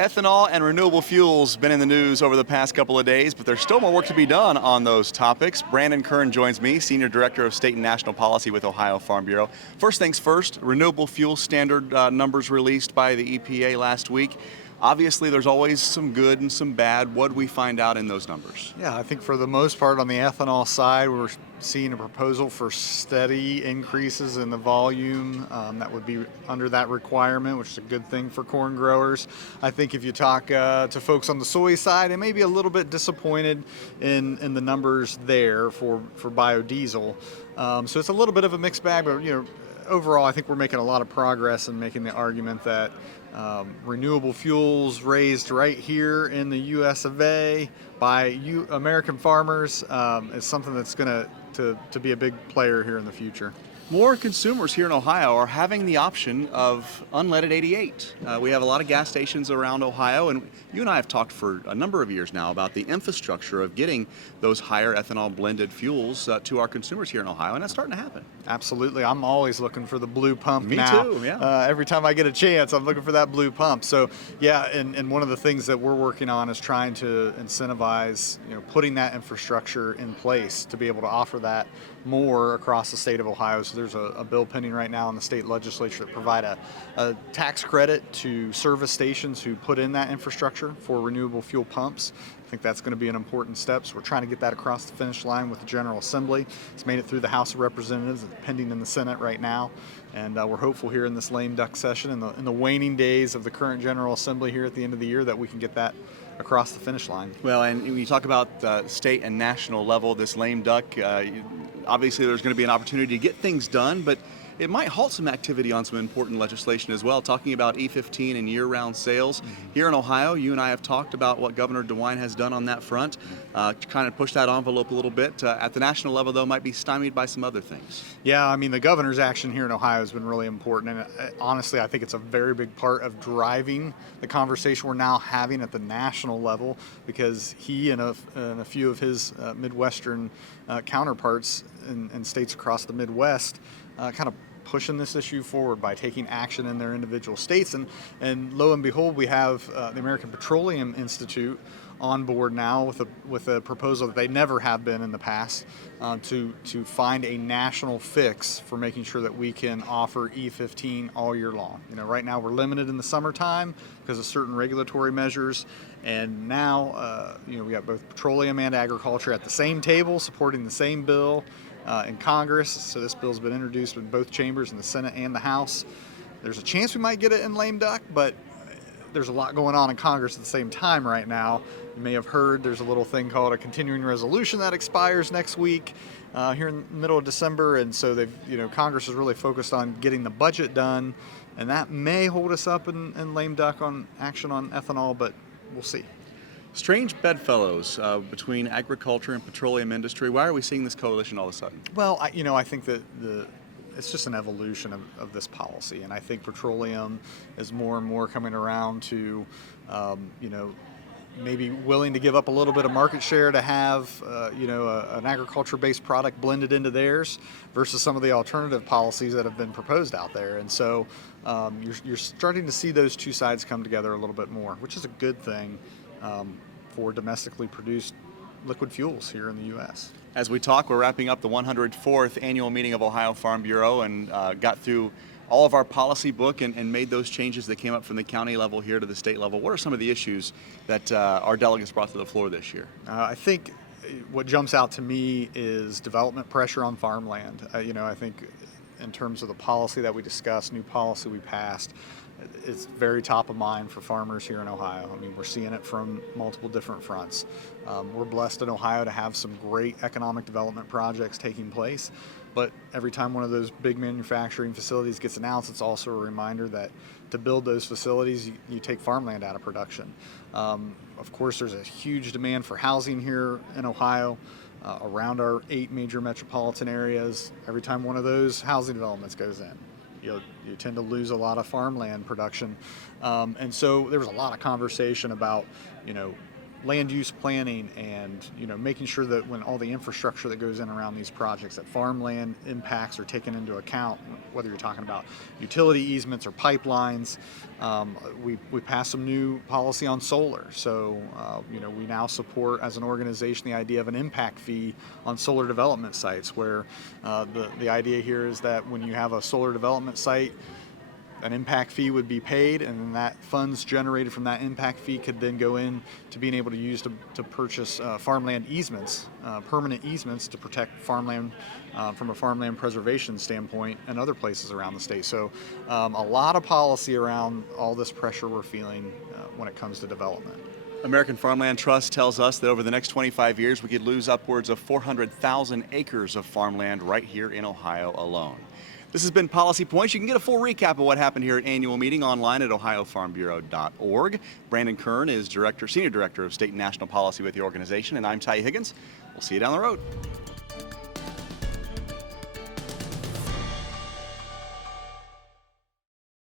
Ethanol and renewable fuels been in the news over the past couple of days, but there's still more work to be done on those topics. Brandon Kern joins me, Senior Director of State and National Policy with Ohio Farm Bureau. First things first, renewable fuel standard numbers released by the EPA last week. Obviously, there's always some good and some bad. What do we find out in those numbers? Yeah, I think for the most part on the ethanol side, we're seeing a proposal for steady increases in the volume that would be under that requirement, which is a good thing for corn growers. I think if you talk to folks on the soy side, they may be a little bit disappointed in the numbers there for biodiesel. So it's a little bit of a mixed bag, but overall, I think we're making a lot of progress in making the argument that renewable fuels raised right here in the U.S. of A. by American farmers is something that's going to be a big player here in the future. More consumers here in Ohio are having the option of unleaded 88. We have a lot of gas stations around Ohio, and you and I have talked for a number of years now about the infrastructure of getting those higher ethanol blended fuels to our consumers here in Ohio, and that's starting to happen. Absolutely. I'm always looking for the blue pump Me now. too, yeah. Every time I get a chance, I'm looking for that blue pump. So, yeah, and one of the things that we're working on is trying to incentivize, putting that infrastructure in place to be able to offer that more across the state of Ohio. So there's a bill pending right now in the state legislature that provide a tax credit to service stations who put in that infrastructure for renewable fuel pumps. I think that's going to be an important step. So we're trying to get that across the finish line with the General Assembly. It's made it through the House of Representatives. It's pending in the Senate right now. And we're hopeful here in this lame duck session, in the waning days of the current General Assembly here at the end of the year, that we can get that across the finish line. Well, and when you talk about state and national level, this lame duck, obviously there's going to be an opportunity to get things done, but it might halt some activity on some important legislation as well, talking about E15 and year-round sales. Mm-hmm. Here in Ohio, you and I have talked about what Governor DeWine has done on that front, kind of push that envelope a little bit. At the national level, though, might be stymied by some other things. Yeah, I mean, the governor's action here in Ohio has been really important, and honestly, I think it's a very big part of driving the conversation we're now having at the national level, because he and a few of his Midwestern counterparts in states across the Midwest kind of pushing this issue forward by taking action in their individual states. And lo and behold, we have the American Petroleum Institute on board now with a proposal that they never have been in the past to find a national fix for making sure that we can offer E15 all year long. Right now we're limited in the summertime because of certain regulatory measures, and now we got both petroleum and agriculture at the same table supporting the same bill in Congress. So this bill's been introduced in both chambers, in the Senate and the House. There's a chance we might get it in lame duck, but there's a lot going on in Congress at the same time right now. You may have heard there's a little thing called a continuing resolution that expires next week here in the middle of December, and so Congress is really focused on getting the budget done, and that may hold us up in lame duck on action on ethanol, but we'll see. Strange bedfellows between agriculture and petroleum industry. Why are we seeing this coalition all of a sudden? Well, I think that it's just an evolution of this policy, and I think petroleum is more and more coming around to, maybe willing to give up a little bit of market share to have, an agriculture-based product blended into theirs versus some of the alternative policies that have been proposed out there. And so you're starting to see those two sides come together a little bit more, which is a good thing for domestically produced liquid fuels here in the U.S. As we talk, we're wrapping up the 104th annual meeting of Ohio Farm Bureau and got through all of our policy book and made those changes that came up from the county level here to the state level. What are some of the issues that our delegates brought to the floor this year? I think what jumps out to me is development pressure on farmland. I think in terms of the policy that we discussed, new policy we passed, it's very top of mind for farmers here in Ohio. I mean, we're seeing it from multiple different fronts. We're blessed in Ohio to have some great economic development projects taking place, but every time one of those big manufacturing facilities gets announced, it's also a reminder that to build those facilities, you take farmland out of production. Of course, there's a huge demand for housing here in Ohio. Around our 8 major metropolitan areas, every time one of those housing developments goes in, you tend to lose a lot of farmland production. And so there was a lot of conversation about, land use planning, and making sure that when all the infrastructure that goes in around these projects, that farmland impacts are taken into account, whether you're talking about utility easements or pipelines. We passed some new policy on solar, so we now support as an organization the idea of an impact fee on solar development sites, where the idea here is that when you have a solar development site, an impact fee would be paid, and then that funds generated from that impact fee could then go in to being able to use to purchase farmland easements, permanent easements to protect farmland from a farmland preservation standpoint and other places around the state. So a lot of policy around all this pressure we're feeling when it comes to development. American Farmland Trust tells us that over the next 25 years, we could lose upwards of 400,000 acres of farmland right here in Ohio alone. This has been Policy Points. You can get a full recap of what happened here at annual meeting online at ohiofarmbureau.org. Brandon Kern is Senior Director of State and National Policy with the organization, and I'm Ty Higgins. We'll see you down the road.